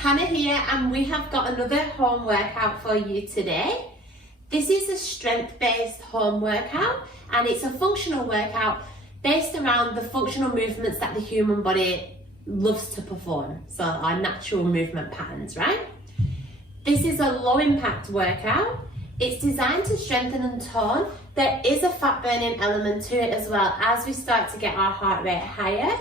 Hannah here, and we have got another home workout for you today. This is a strength-based home workout, and it's a functional workout based around the functional movements that the human body loves to perform, so our natural movement patterns, right? This is a low impact workout. It's designed to strengthen and tone. There is a fat burning element to it as well as we start to get our heart rate higher.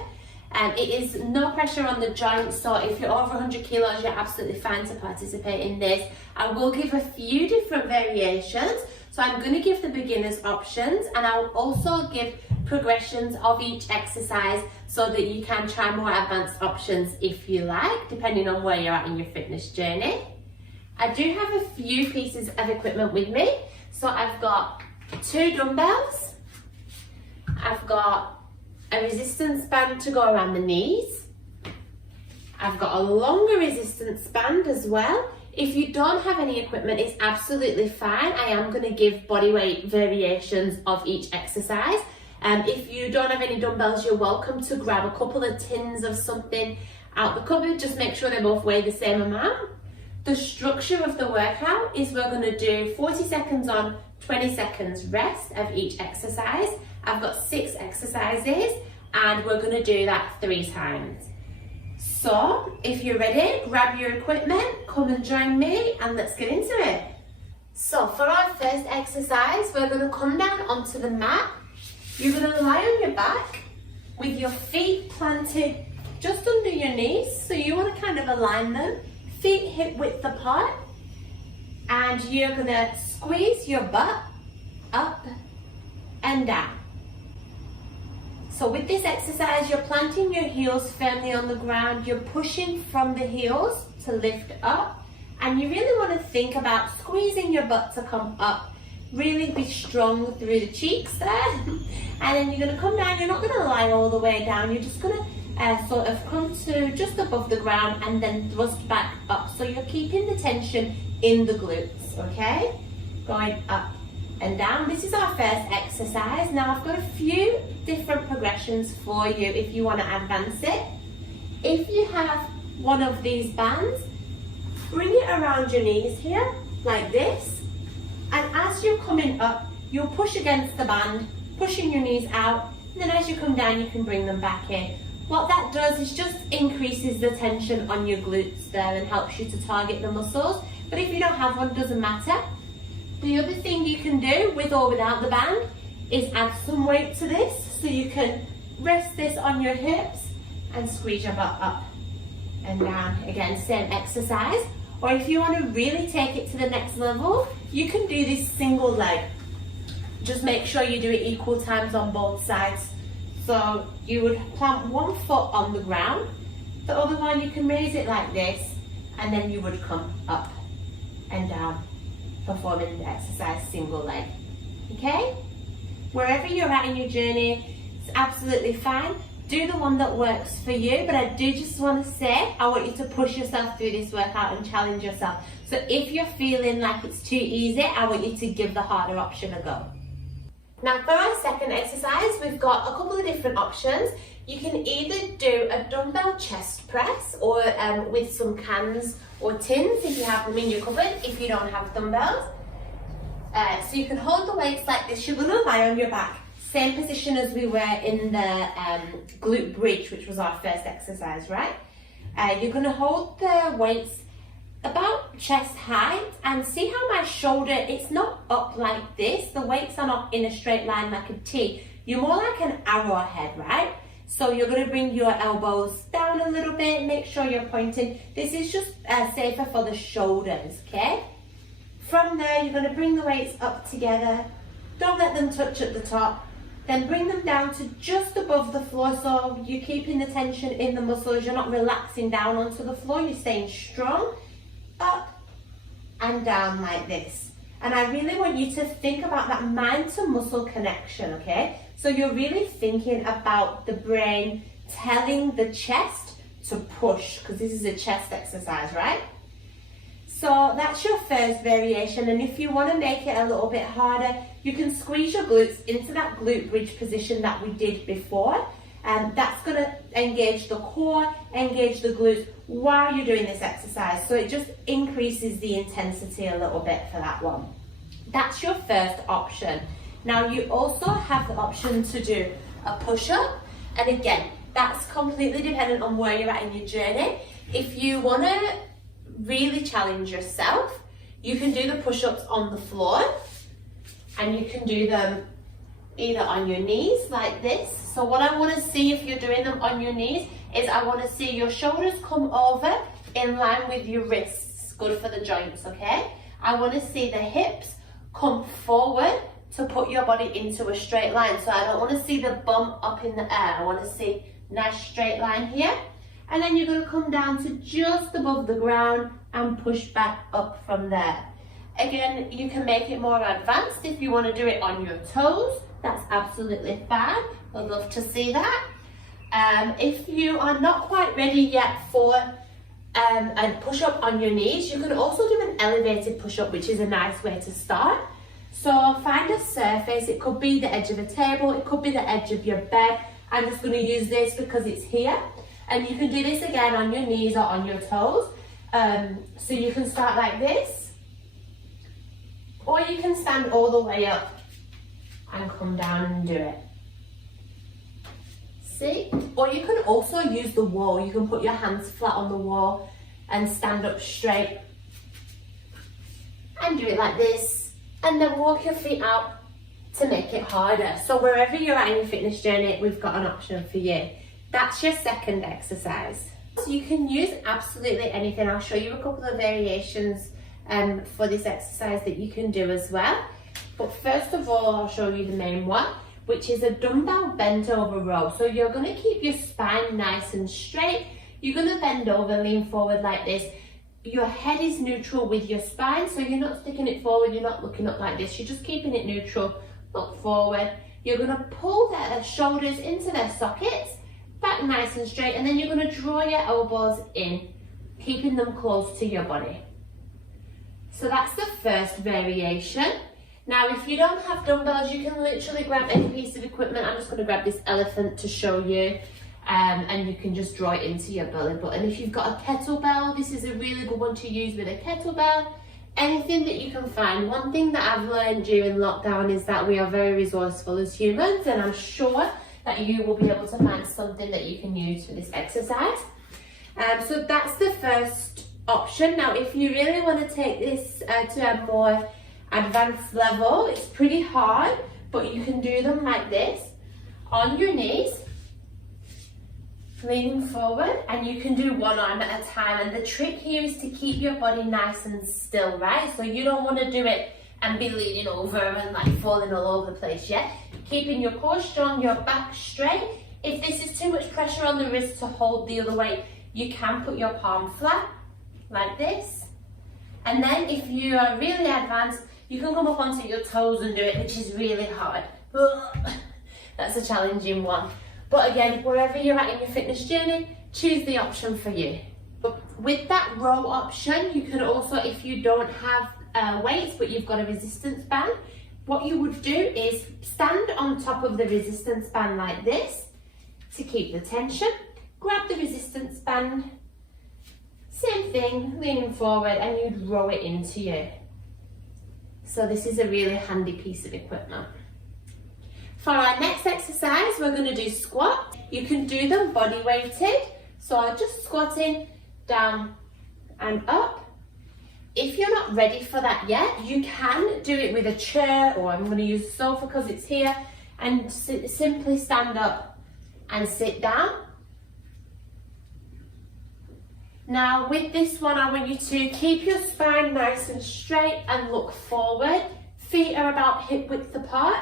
It is no pressure on the joints, so if you're over 100 kilos, you're absolutely fine to participate in this. I will give a few different variations. So I'm going to give the beginners options, and I'll also give progressions of each exercise so that you can try more advanced options if you like, depending on where you're at in your fitness journey. I do have a few pieces of equipment with me. So I've got 2 dumbbells, I've got a resistance band to go around the knees, I've got a longer resistance band as well. If you don't have any equipment, it's absolutely fine. I am going to give bodyweight variations of each exercise. If you don't have any dumbbells, you're welcome to grab a couple of tins of something out the cupboard. Just make sure they both weigh the same amount. The structure of the workout is we're going to do 40 seconds on, 20 seconds rest of each exercise. I've got 6 exercises and we're going to do that 3 times. So if you're ready, grab your equipment, come and join me, and let's get into it. So for our first exercise, we're going to come down onto the mat. You're going to lie on your back with your feet planted just under your knees. So you want to kind of align them, feet hip width apart, and you're going to squeeze your butt up and down. So with this exercise, you're planting your heels firmly on the ground, you're pushing from the heels to lift up, and you really want to think about squeezing your butt to come up. Really be strong through the cheeks there. And then you're going to come down. You're not going to lie all the way down, you're just going to sort of come to just above the ground and then thrust back up. So you're keeping the tension in the glutes, okay? Going up and down. This is our first exercise. Now I've got a few different progressions for you if you want to advance it. If you have one of these bands, bring it around your knees here like this, and as you're coming up, you'll push against the band, pushing your knees out, and then as you come down, you can bring them back in. What that does is just increases the tension on your glutes there and helps you to target the muscles. But if you don't have one, it doesn't matter. The other thing you can do, with or without the band, is add some weight to this. So you can rest this on your hips and squeeze your butt up and down. Again, same exercise. Or if you want to really take it to the next level, you can do this single leg. Just make sure you do it equal times on both sides. So you would plant one foot on the ground, the other one you can raise it like this, and then you would come up and down, performing the exercise single leg, okay? Wherever you're at in your journey, it's absolutely fine. Do the one that works for you, but I do just want to say, I want you to push yourself through this workout and challenge yourself. So if you're feeling like it's too easy, I want you to give the harder option a go. Now for our second exercise, we've got a couple of different options. You can either do a dumbbell chest press or with some cans or tins if you have them in your cupboard, if you don't have dumbbells. So you can hold the weights like this. You're going to lie on your back. Same position as we were in the glute bridge, which was our first exercise, right? You're going to hold the weights about chest height, and see how my shoulder, it's not up like this. The weights are not in a straight line like a T. You're more like an arrowhead, right? So you're going to bring your elbows down a little bit, make sure you're pointing. This is just safer for the shoulders, okay? From there, you're going to bring the weights up together. Don't let them touch at the top. Then bring them down to just above the floor, so you're keeping the tension in the muscles. You're not relaxing down onto the floor. You're staying strong. Up and down like this. And I really want you to think about that mind to muscle connection, okay? So you're really thinking about the brain telling the chest to push, because this is a chest exercise, right? So that's your first variation, and if you want to make it a little bit harder, you can squeeze your glutes into that glute bridge position that we did before. That's going to engage the core, engage the glutes while you're doing this exercise. So it just increases the intensity a little bit for that one. That's your first option. Now you also have the option to do a push-up, and again, that's completely dependent on where you're at in your journey. If you want to really challenge yourself, you can do the push-ups on the floor, and you can do them either on your knees like this. So what I want to see if you're doing them on your knees is I want to see your shoulders come over in line with your wrists. Good for the joints, okay? I want to see the hips come forward to put your body into a straight line. So I don't want to see the bum up in the air. I want to see a nice straight line here. And then you're going to come down to just above the ground and push back up from there. Again, you can make it more advanced if you want to do it on your toes. That's absolutely fine. I'd love to see that. If you are not quite ready yet for a push-up on your knees, you can also do an elevated push-up, which is a nice way to start. So find a surface. It could be the edge of a table, it could be the edge of your bed. I'm just going to use this because it's here. And you can do this again on your knees or on your toes. So you can start like this, or you can stand all the way up and come down and do it. See? Or you can also use the wall. You can put your hands flat on the wall and stand up straight and do it like this, and then walk your feet out to make it harder. So wherever you're at in your fitness journey, we've got an option for you. That's your second exercise. So you can use absolutely anything. I'll show you a couple of variations for this exercise that you can do as well. But first of all, I'll show you the main one, which is a dumbbell bent over row. So you're going to keep your spine nice and straight. You're going to bend over, lean forward like this. Your head is neutral with your spine, so you're not sticking it forward, you're not looking up like this, you're just keeping it neutral. Look forward. You're going to pull their shoulders into their sockets, back nice and straight, and then you're going to draw your elbows in, keeping them close to your body. So that's the first variation. Now, if you don't have dumbbells, you can literally grab any piece of equipment. I'm just going to grab this elephant to show you, and you can just draw it into your belly button. If you've got a kettlebell, this is a really good one to use with a kettlebell. Anything that you can find. One thing that I've learned during lockdown is that we are very resourceful as humans, and I'm sure that you will be able to find something that you can use for this exercise. So that's the first option. Now, if you really want to take this to a more advanced level, it's pretty hard, but you can do them like this, on your knees, leaning forward, and you can do one arm at a time. And the trick here is to keep your body nice and still, right? So you don't want to do it and be leaning over and like falling all over the place yet. Keeping your core strong, your back straight. If this is too much pressure on the wrist to hold the other weight, you can put your palm flat like this. And then if you are really advanced, you can come up onto your toes and do it, which is really hard. That's a challenging one. But again, wherever you're at in your fitness journey, choose the option for you. But with that row option, you can also, if you don't have weights, but you've got a resistance band, what you would do is stand on top of the resistance band like this to keep the tension. Grab the resistance band, same thing, leaning forward, and you'd row it into you. So this is a really handy piece of equipment. For our next exercise, we're going to do squats. You can do them body weighted. So I'm just squatting down and up. If you're not ready for that yet, you can do it with a chair, or I'm going to use a sofa because it's here, and simply stand up and sit down. Now with this one, I want you to keep your spine nice and straight and look forward. Feet are about hip width apart,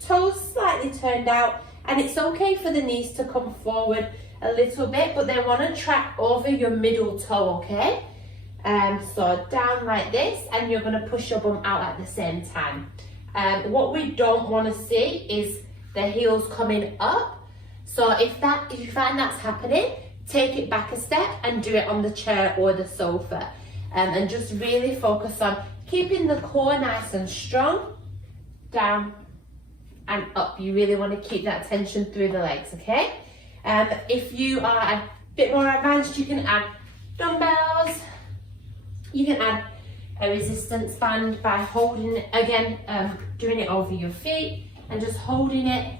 toes slightly turned out, and it's okay for the knees to come forward a little bit, but they want to track over your middle toe, okay? So down like this, and you're going to push your bum out at the same time. What we don't want to see is the heels coming up. So if you find that's happening, take it back a step and do it on the chair or the sofa. And just really focus on keeping the core nice and strong, down and up. You really want to keep that tension through the legs, okay? If you are a bit more advanced, you can add dumbbells. You can add a resistance band by holding it, again, doing it over your feet and just holding it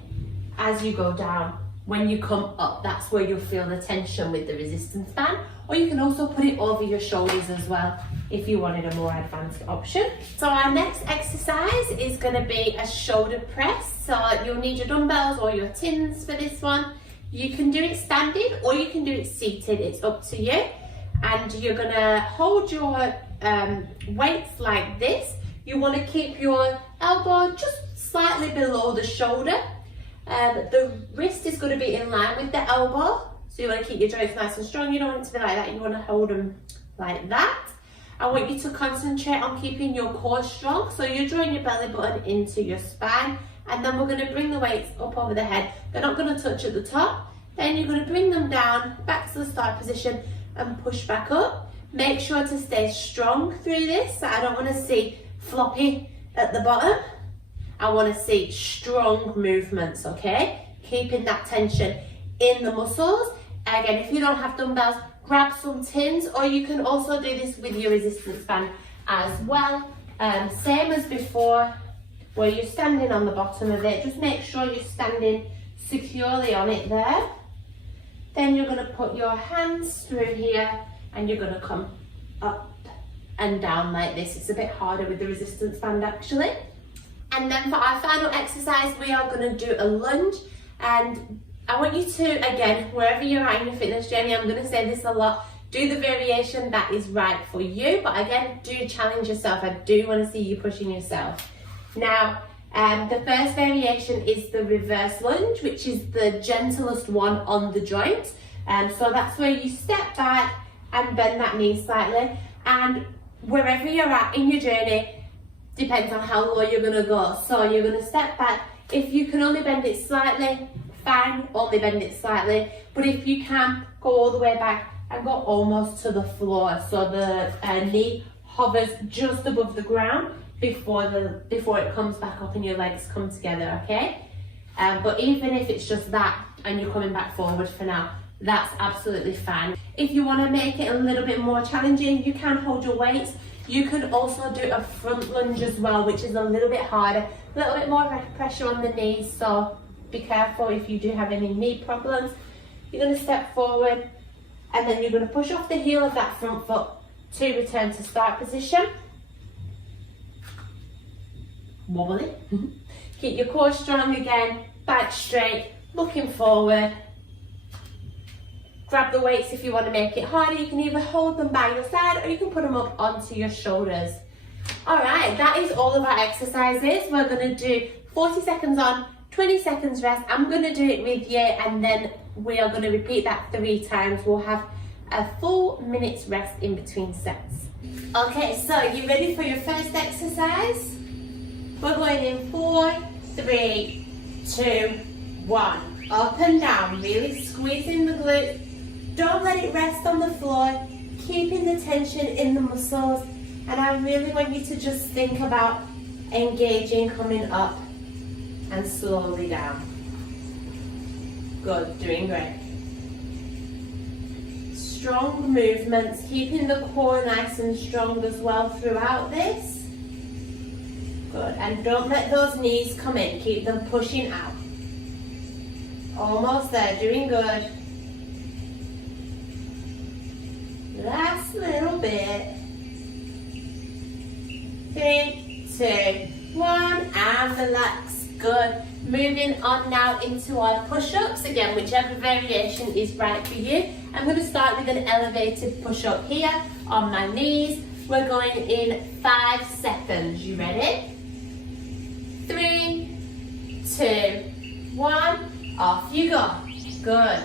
as you go down. When you come up, that's where you'll feel the tension with the resistance band. Or you can also put it over your shoulders as well if you wanted a more advanced option. So our next exercise is going to be a shoulder press. So you'll need your dumbbells or your tins for this one. You can do it standing or you can do it seated, it's up to you. And you're going to hold your weights like this. You want to keep your elbow just slightly below the shoulder. The wrist is going to be in line with the elbow, so you want to keep your joints nice and strong. You don't want it to be like that, you want to hold them like that. I want you to concentrate on keeping your core strong, so you're drawing your belly button into your spine, and then we're going to bring the weights up over the head. They're not going to touch at the top. Then you're going to bring them down back to the start position and push back up. Make sure to stay strong through this. I don't want to see floppy at the bottom. I want to see strong movements, okay? Keeping that tension in the muscles. Again, if you don't have dumbbells, grab some tins, or you can also do this with your resistance band as well. Same as before, where you're standing on the bottom of it. Just make sure you're standing securely on it there. Then you're going to put your hands through here and you're going to come up and down like this. It's a bit harder with the resistance band actually. And then for our final exercise, we are going to do a lunge. And I want you to, again, wherever you're at in your fitness journey, I'm going to say this a lot, do the variation that is right for you. But again, do challenge yourself. I do want to see you pushing yourself. Now, the first variation is the reverse lunge, which is the gentlest one on the joint. So that's where you step back and bend that knee slightly. And wherever you're at in your journey, depends on how low you're going to go. So you're going to step back. If you can only bend it slightly, fine, only bend it slightly. But if you can, go all the way back and go almost to the floor. So the knee hovers just above the ground before it comes back up and your legs come together, okay? But even if it's just that and you're coming back forward for now, that's absolutely fine. If you want to make it a little bit more challenging, you can hold your weights. You can also do a front lunge as well, which is a little bit harder, a little bit more pressure on the knees, so be careful if you do have any knee problems. You're going to step forward and then you're going to push off the heel of that front foot to return to start position. Wobbly. Keep your core strong again, back straight, looking forward. Grab the weights if you want to make it harder. You can either hold them by your side or you can put them up onto your shoulders. Alright, that is all of our exercises. We're going to do 40 seconds on, 20 seconds rest. I'm going to do it with you and then we are going to repeat that 3 times. We'll have a full minute's rest in between sets. Okay, so you ready for your first exercise? We're going in 4, 3, 2, 1. Up and down, really squeezing the glutes. Don't let it rest on the floor, keeping the tension in the muscles. And I really want you to just think about engaging, coming up and slowly down. Good, doing great. Strong movements, keeping the core nice and strong as well throughout this. Good, and don't let those knees come in, keep them pushing out. Almost there, doing good. Last little bit. 3, 2, 1, and relax. Good. Moving on now into our push-ups. Again, whichever variation is right for you. I'm going to start with an elevated push-up here on my knees. We're going in 5 seconds. You ready? 3, 2, 1. Off you go. Good.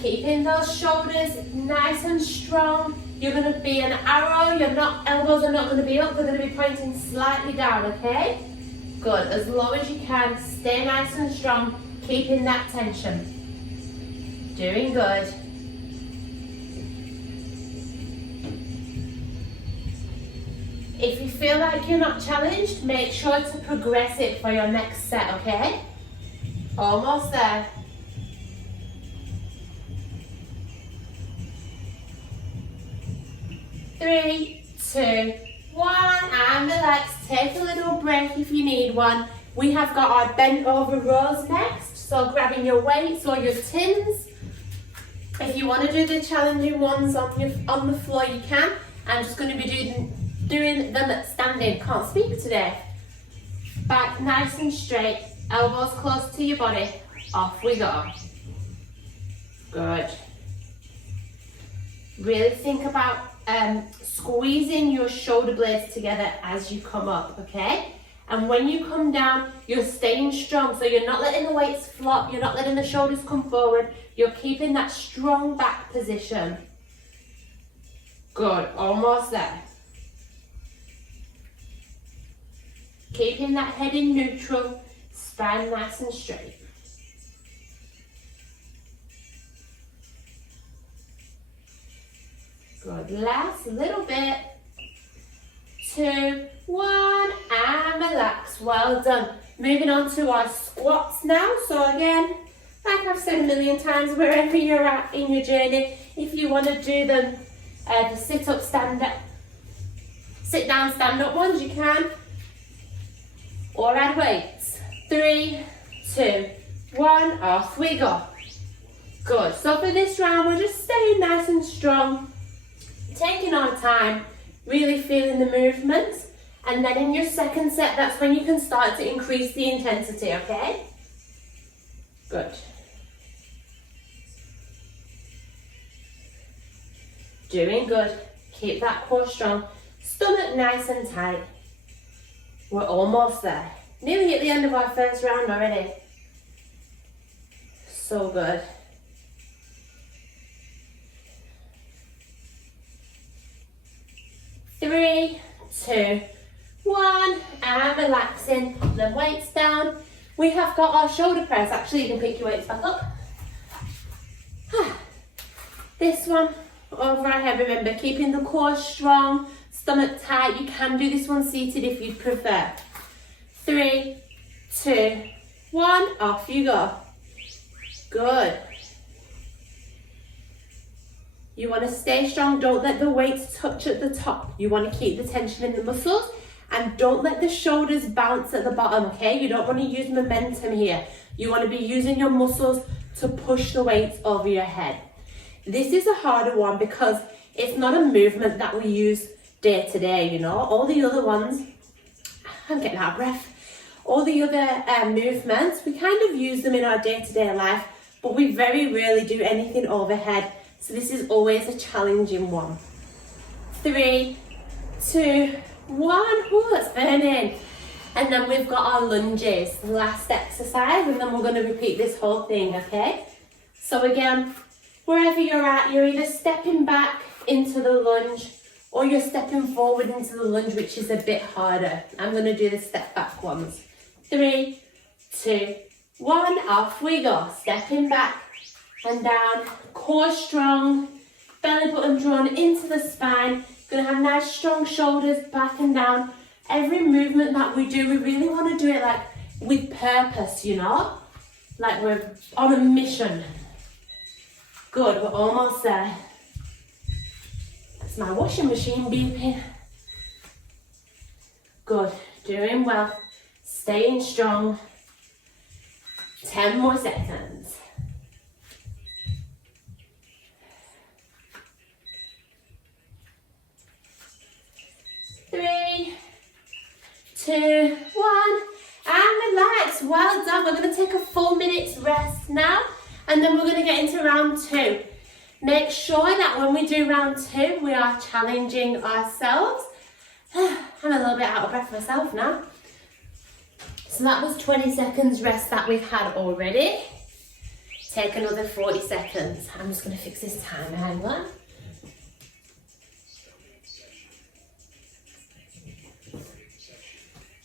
Keeping those shoulders nice and strong. You're going to be an arrow. Elbows are not going to be up. They're going to be pointing slightly down, okay? Good. As low as you can. Stay nice and strong. Keeping that tension. Doing good. If you feel like you're not challenged, make sure to progress it for your next set, okay? Almost there. 3, 2, 1, and relax. Take a little break if you need one. We have got our bent over rows next, so grabbing your weights or your tins. If you want to do the challenging ones on the floor, you can. I'm just going to be doing them standing. Can't speak today. Back nice and straight, elbows close to your body. Off we go. Good. Really think about squeezing your shoulder blades together as you come up, okay? And when you come down, you're staying strong, so you're not letting the weights flop, you're not letting the shoulders come forward, you're keeping that strong back position. Good, almost there. Keeping that head in neutral, spine nice and straight. Good, last little bit. 2, 1, and relax. Well done. Moving on to our squats now. So again, like I've said a million times, wherever you're at in your journey, if you want to do them, the sit up, stand up, sit down, stand up ones, you can. Or add weights. 3, 2, 1, off we go. Good. So for this round, we're just staying nice and strong, taking our time, really feeling the movements, and then in your second set, that's when you can start to increase the intensity, okay? Good. Doing good. Keep that core strong. Stomach nice and tight. We're almost there. Nearly at the end of our first round already. So good. 3, 2, 1, and relaxing. The weights down. We have got our shoulder press. Actually, you can pick your weights back up. This one over our head. Remember, keeping the core strong, stomach tight. You can do this one seated if you prefer. 3, 2, 1, off you go. Good. You want to stay strong, don't let the weights touch at the top. You want to keep the tension in the muscles and don't let the shoulders bounce at the bottom, okay? You don't want to use momentum here. You want to be using your muscles to push the weights over your head. This is a harder one because it's not a movement that we use day to day, you know? All the other ones, I'm getting out of breath. All the other movements, we kind of use them in our day-to-day life, but we very rarely do anything overhead. So this is always a challenging one. 3, 2, 1. Ooh, it's burning. And then we've got our lunges, the last exercise, and then we're going to repeat this whole thing, okay? So again, wherever you're at, you're either stepping back into the lunge or you're stepping forward into the lunge, which is a bit harder. I'm going to do the step back ones. 3, 2, 1, off we go. Stepping back and down, core strong, belly button drawn into the spine. Gonna have nice strong shoulders, back and down. Every movement that we do, we really want to do it like with purpose, you know? Like we're on a mission. Good, we're almost there. That's my washing machine beeping. Good, doing well. Staying strong. 10 more seconds. 3, 2, 1, and relax. Well done. We're going to take a full minute's rest now, and then we're going to get into round 2. Make sure that when we do round 2, we are challenging ourselves. I'm a little bit out of breath myself now. So that was 20 seconds rest that we've had already. Take another 40 seconds. I'm just going to fix this timer. Hang on.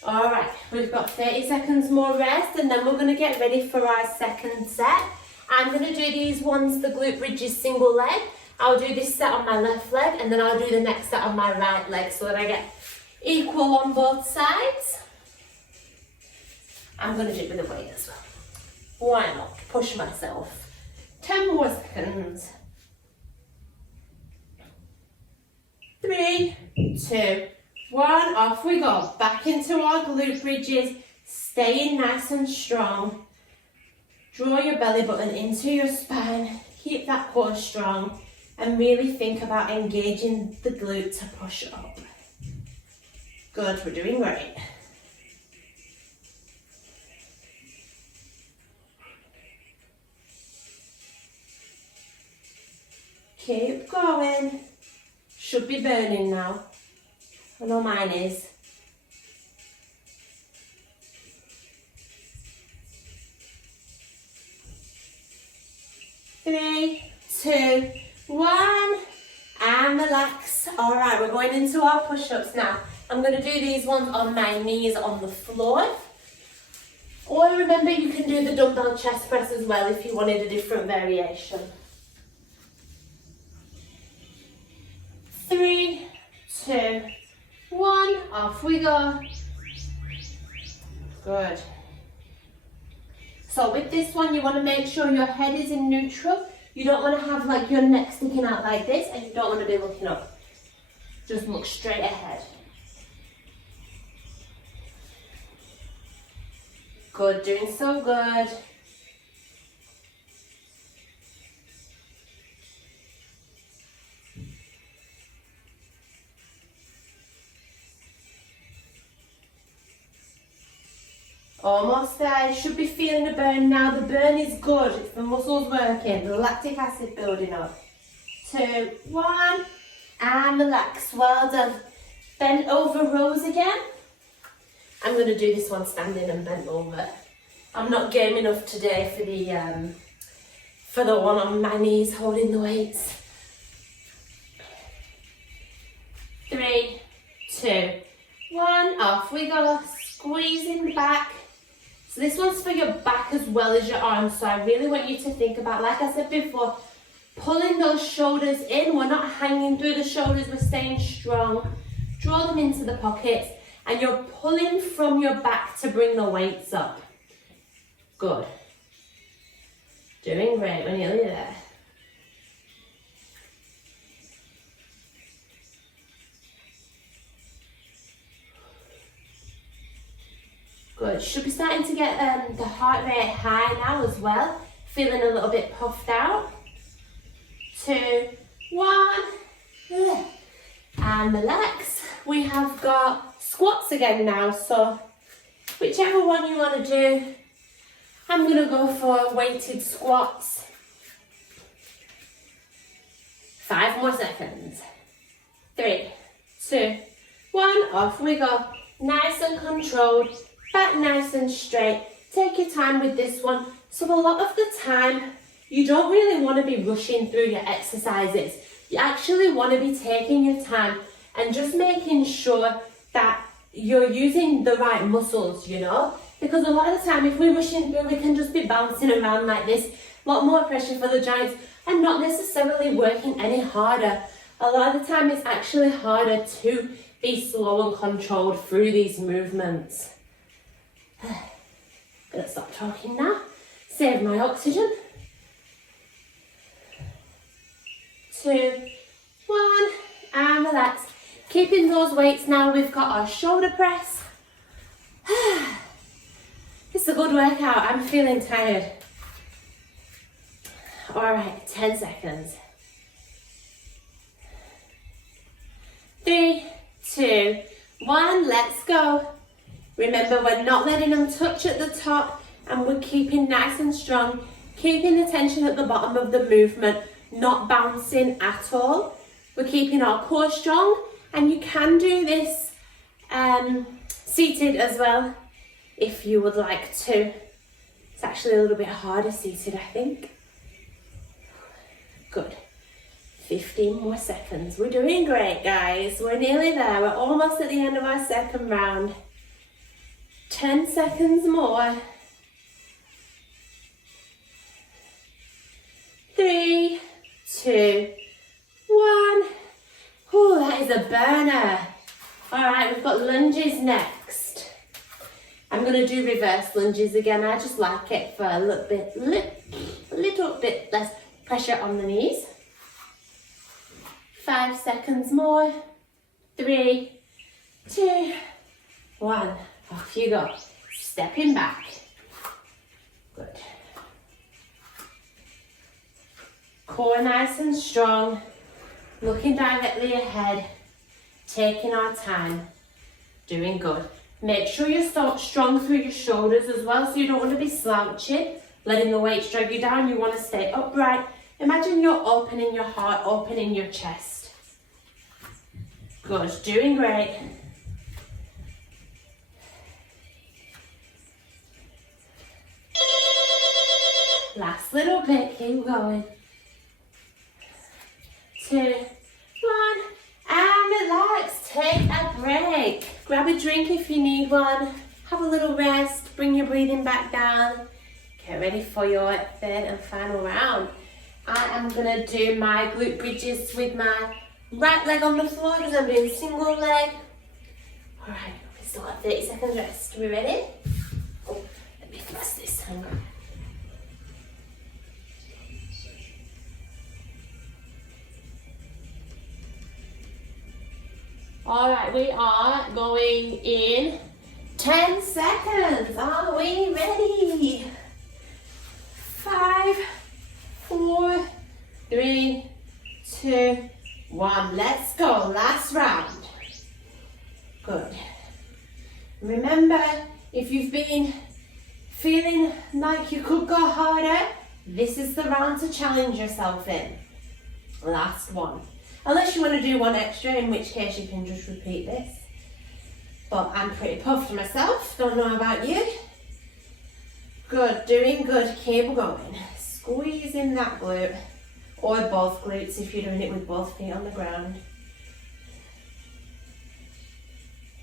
All right, we've got 30 seconds more rest, and then we're going to get ready for our second set. I'm going to do these ones, the glute bridges single leg. I'll do this set on my left leg, and then I'll do the next set on my right leg so that I get equal on both sides. I'm going to do it with a weight as well. Why not? Push myself. 10 more seconds. 3, 2, 1, off we go. Back into our glute bridges, staying nice and strong. Draw your belly button into your spine, keep that core strong, and really think about engaging the glute to push up. Good, we're doing great. Keep going. Should be burning now. I know mine is. 3, 2, 1, and relax. All right, we're going into our push-ups now. I'm going to do these ones on my knees on the floor. Or remember, you can do the dumbbell chest press as well if you wanted a different variation. 3, 2, 1, off we go. Good. So with this one, you want to make sure your head is in neutral. You don't want to have like your neck sticking out like this, and you don't want to be looking up. Just look straight ahead. Good, doing so good. Almost there. You should be feeling a burn now. The burn is good. It's the muscles working, the lactic acid building up. 2, 1, and relax. Well done. Bend over rows again. I'm going to do this one standing and bent over. I'm not game enough today for the one on my knees holding the weights. 3, 2, 1, off we go. Squeezing back. So this one's for your back as well as your arms. So I really want you to think about, like I said before, pulling those shoulders in. We're not hanging through the shoulders, we're staying strong. Draw them into the pockets, and you're pulling from your back to bring the weights up. Good. Doing great, we're nearly there. Good, should be starting to get the heart rate high now as well. Feeling a little bit puffed out. 2, 1, and relax. We have got squats again now, so whichever one you want to do. I'm going to go for weighted squats. 5 more seconds. 3, 2, 1, off we go. Nice and controlled. Back nice and straight. Take your time with this one. So a lot of the time, you don't really want to be rushing through your exercises. You actually want to be taking your time and just making sure that you're using the right muscles, you know? Because a lot of the time, if we're rushing through, we can just be bouncing around like this. A lot more pressure for the joints and not necessarily working any harder. A lot of the time, it's actually harder to be slow and controlled through these movements. Gonna stop talking now. Save my oxygen. 2, 1, and relax. Keeping those weights now, we've got our shoulder press. It's a good workout. I'm feeling tired. All right, 10 seconds. 3, 2, 1, let's go. Remember, we're not letting them touch at the top, and we're keeping nice and strong, keeping the tension at the bottom of the movement, not bouncing at all. We're keeping our core strong, and you can do this seated as well, if you would like to. It's actually a little bit harder seated, I think. Good. 15 more seconds. We're doing great, guys. We're nearly there. We're almost at the end of our second round. 10 seconds more. 3, 2, 1. Oh, that is a burner. All right, we've got lunges next. I'm going to do reverse lunges again. I just like it for a little bit less pressure on the knees. 5 seconds more. 3, 2, 1. Off you go. Stepping back. Good. Core nice and strong. Looking directly ahead. Taking our time. Doing good. Make sure you're strong through your shoulders as well, so you don't want to be slouching, letting the weights drag you down. You want to stay upright. Imagine you're opening your heart, opening your chest. Good, doing great. Last little bit, keep going. 2, 1, and relax, take a break. Grab a drink if you need one. Have a little rest, bring your breathing back down. Get ready for your third and final round. I am gonna do my glute bridges with my right leg on the floor because I'm doing single leg. All right, we still got 30 seconds rest. Are we ready? Oh, let me thrust this. Hang on. All right, we are going in 10 seconds. Are we ready? 5, 4, 3, 2, 1. Let's go. Last round. Good. Remember, if you've been feeling like you could go harder, this is the round to challenge yourself in. Last one. Unless you want to do one extra, in which case you can just repeat this. But I'm pretty puffed myself. Don't know about you. Good, doing good. Keep going. Squeezing that glute. Or both glutes if you're doing it with both feet on the ground.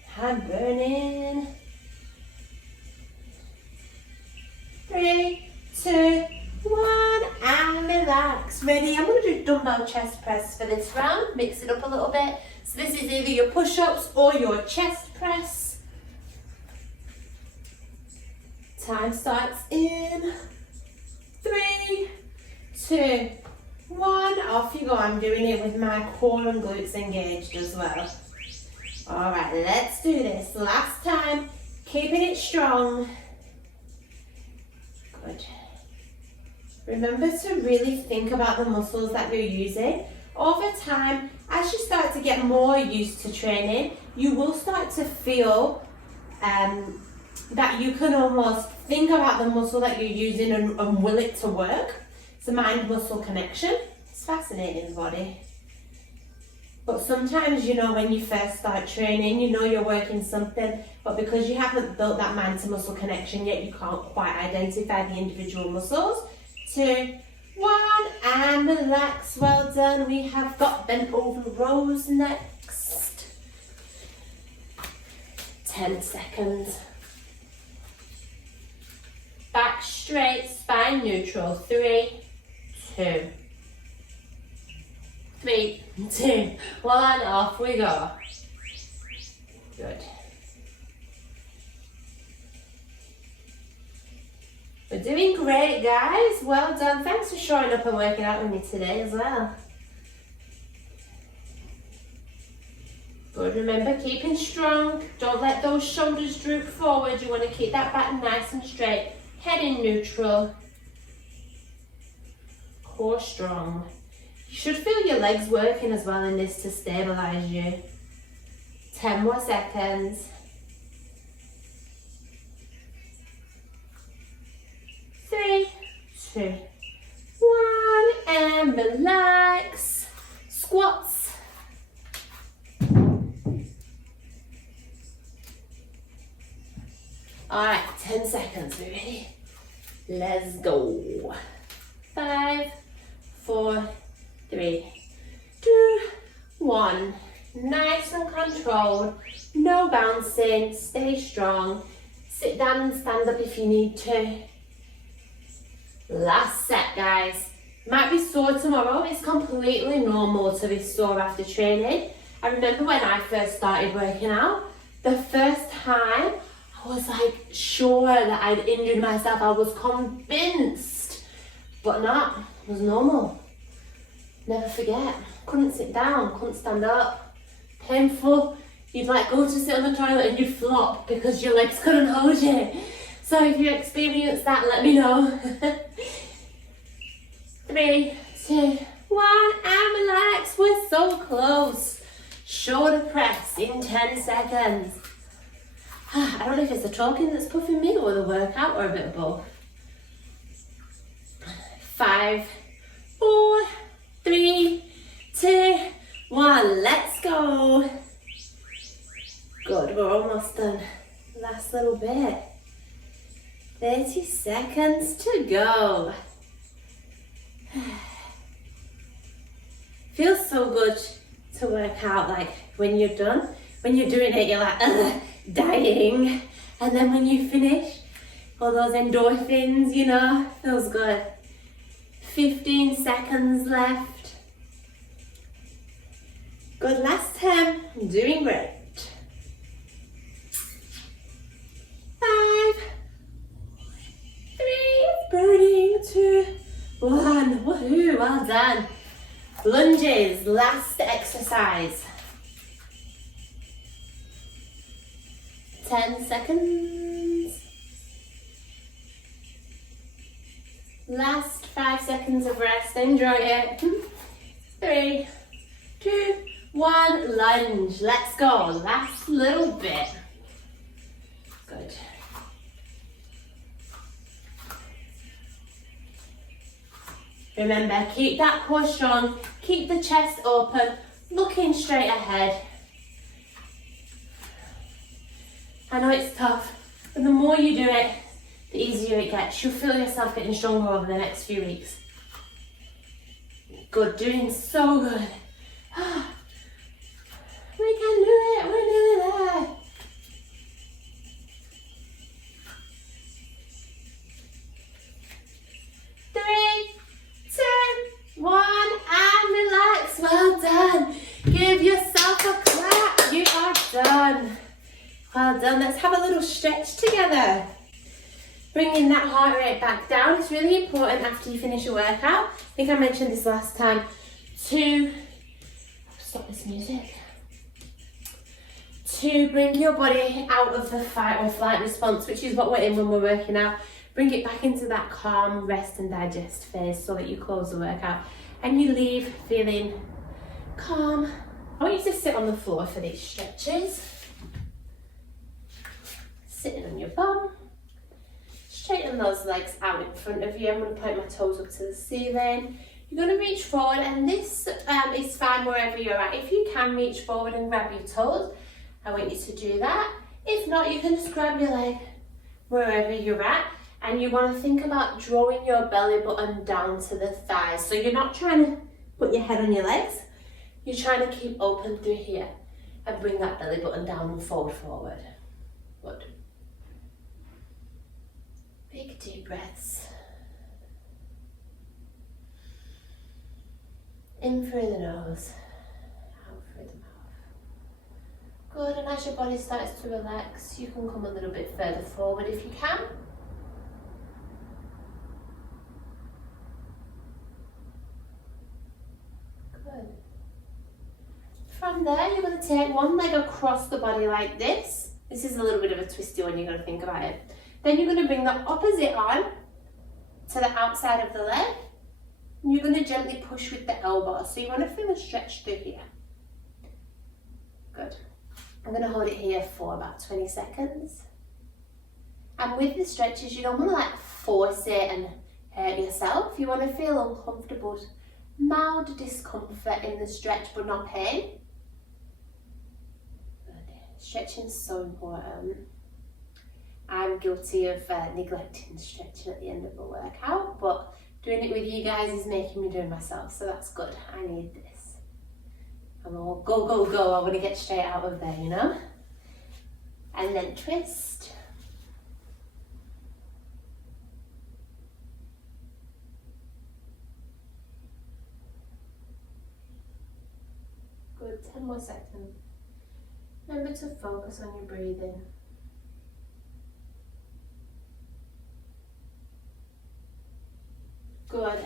Hand burning. 3, 2, 1, and relax. Ready? I'm going to do dumbbell chest press for this round. Mix it up a little bit. So this is either your push-ups or your chest press. Time starts in 3, 2, 1. Off you go. I'm doing it with my core and glutes engaged as well. All right, let's do this. Last time. Keeping it strong. Good. Remember to really think about the muscles that you're using. Over time, as you start to get more used to training, you will start to feel that you can almost think about the muscle that you're using and will it to work. It's a mind-muscle connection. It's fascinating, the body. But sometimes, you know, when you first start training, you know you're working something, but because you haven't built that mind-to-muscle connection yet, you can't quite identify the individual muscles. 2, 1, and relax. Well done. We have got bent over rows next. 10 seconds. Back straight, spine neutral. 3, 2, 3, 2, 1, off we go. Good. We're doing great, guys. Well done. Thanks for showing up and working out with me today as well. Good. Remember, keeping strong. Don't let those shoulders droop forward. You want to keep that back nice and straight. Head in neutral. Core strong. You should feel your legs working as well in this to stabilize you. 10 more seconds. 3, 2, 1, and relax. Squats. All right, 10 seconds. We ready? Let's go. 5, 4, 3, 2, 1. Nice and controlled. No bouncing. Stay strong. Sit down and stand up if you need to. Last set, guys. Might be sore tomorrow. It's completely normal to be sore after training. I remember when I first started working out, the first time I I was like sure that I'd injured myself. I was convinced, but not. It was normal. Never forget. Couldn't sit down, couldn't stand up. Painful. You'd like go to sit on the toilet and you'd flop because your legs couldn't hold you. So if you experienced that, let me know. 3, 2, 1, and relax. We're so close. Shoulder press in 10 seconds. I don't know if it's the talking that's puffing me or the workout or a bit of both. 5, 4, 3, 2, 1. Let's go. Good, we're almost done. Last little bit. 30 seconds to go. Feels so good to work out, like when you're done. When you're doing it, you're like, dying. And then when you finish, all those endorphins, you know, feels good. 15 seconds left. Good, last 10. I'm doing great. 5, 3, burning, 2, 1. Woohoo, well done. Lunges, last exercise. 10 seconds. Last 5 seconds of rest. Enjoy it. 3, 2, 1. Lunge. Let's go. Last little bit. Good. Remember, keep that core strong. Keep the chest open. Looking straight ahead. I know it's tough, but the more you do it, the easier it gets. You'll feel yourself getting stronger over the next few weeks. Good, doing so good. We can do it, we're nearly there. 3, 2, 1, and relax. Well done. Give yourself a clap. You are done. Well done. Let's have a little stretch together. Bringing that heart rate back down. It's really important after you finish your workout. I think I mentioned this last time. To stop this music. To bring your body out of the fight or flight response, which is what we're in when we're working out. Bring it back into that calm, rest and digest phase so that you close the workout and you leave feeling calm. I want you to sit on the floor for these stretches. Sitting on your bum. Straighten those legs out in front of you. I'm going to point my toes up to the ceiling. You're going to reach forward, and this is fine wherever you're at. If you can reach forward and grab your toes, I want you to do that. If not, you can just grab your leg wherever you're at, and you want to think about drawing your belly button down to the thighs. So you're not trying to put your head on your legs, you're trying to keep open through here and bring that belly button down and forward. Good. Big deep breaths. In through the nose, out through the mouth. Good, and as your body starts to relax, you can come a little bit further forward if you can. Good. From there, you're going to take one leg across the body like this. This is a little bit of a twisty one, you've got to think about it. Then you're going to bring the opposite arm to the outside of the leg. And you're going to gently push with the elbow. So you want to feel a stretch through here. Good. I'm going to hold it here for about 20 seconds. And with the stretches, you don't want to like force it and hurt yourself. You want to feel uncomfortable, mild discomfort in the stretch, but not pain. Good. Stretching is so important. I'm guilty of neglecting stretching at the end of a workout, but doing it with you guys is making me do it myself, so that's good. I need this. I'm all go, go, go. I want to get straight out of there, you know? And then twist. Good, 10 more seconds. Remember to focus on your breathing.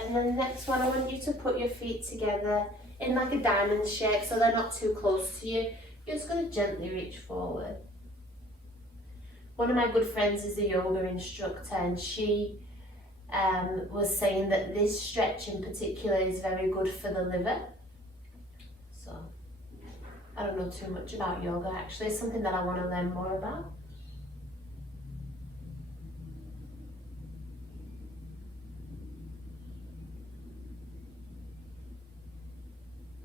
And then the next one, I want you to put your feet together in like a diamond shape so they're not too close to you. You're just going to gently reach forward. One of my good friends is a yoga instructor, and she was saying that this stretch in particular is very good for the liver. So I don't know too much about yoga actually, it's something that I want to learn more about.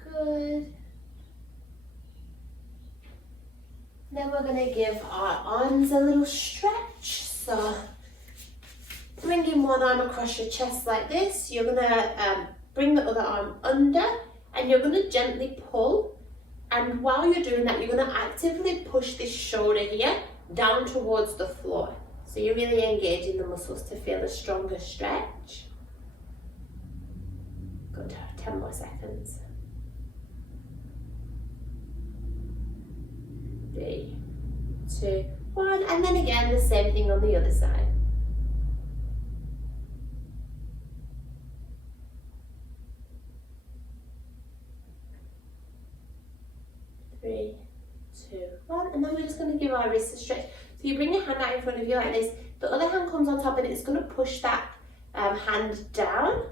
Good. Then we're going to give our arms a little stretch. So bringing one arm across your chest like this, you're going to bring the other arm under, and you're going to gently pull. And while you're doing that, you're going to actively push this shoulder here down towards the floor. So you're really engaging the muscles to feel a stronger stretch. Good, 10 more seconds. 3, 2, 1, and then again the same thing on the other side. 3, 2, 1, and then we're just going to give our wrists a stretch. So you bring your hand out in front of you like this, the other hand comes on top, and it's going to push that hand down,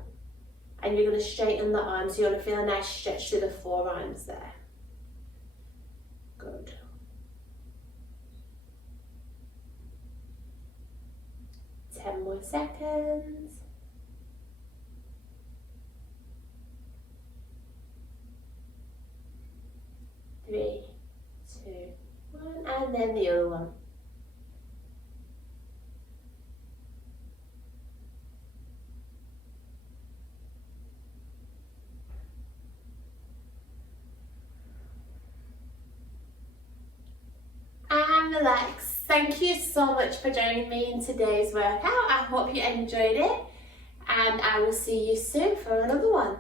and you're going to straighten the arms, so you're going to feel a nice stretch through the forearms there. Good. 10 more seconds. 3, 2, 1, and then the other one. And relax. Thank you so much for joining me in today's workout. I hope you enjoyed it, and I will see you soon for another one.